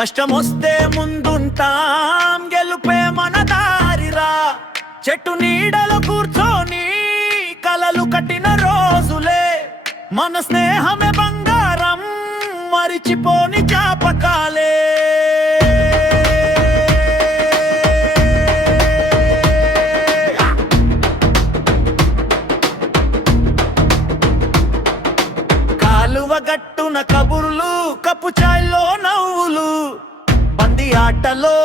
కష్టమొస్తే ముందుంటాం, గెలుపే మన దారిరా. చెట్టు నీడలో కూర్చొని కలలు కట్టిన రోజులే, మన స్నేహమే బంగారం, మరిచిపోని జ్ఞాపకాలే. కాలువ గట్టున కబుర్లు, కప్పు చాయ్లో నవ్వులు, బంది ఆటలో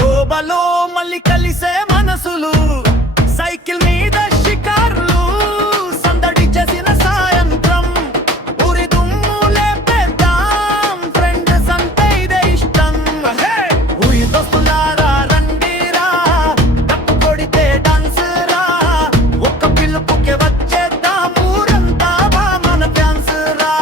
గోబలో మళ్ళీ కలిసే మనసులు, సైకిల్ మీద షికారులు, సందడి చేసిన సాయంత్రం, ఊరి దుమ్ము లేపేద్దాం, ఫ్రెండ్స్ అంటే ఇదే ఇష్టం. ఊరి దోస్తులారా రండిరా, తప్పు కొడితే డాన్స్ రా, ఒక్క పిలుపుకే వచ్చేద్దాం, ఊరంతా మన ఫ్యాన్స్ రా.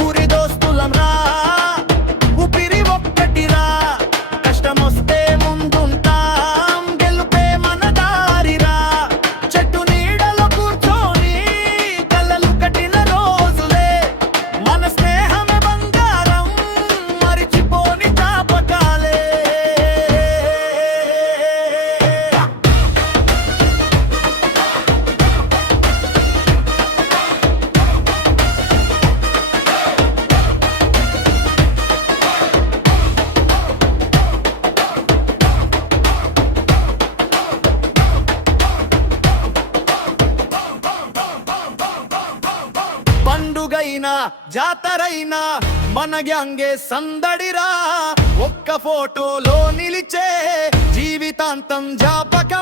ఊరి దోస్తులం రా, ఊపిరి ఒక్కటిరా, కష్టమొస్తే ముందుంటాం, గెలుపే మన దారిరా. చెట్టు నీడలో కూర్చొని కలలు కట్టిన రోజులే, మన స్నేహమే బంగారం, మరిచిపోని జ్ఞాపకాలే. పండుగైనా జాతరైనా మన గ్యాంగే సందడిరా, ఒక్క ఫోటోలో నిలిచే జీవితాంతం జ్ఞాపక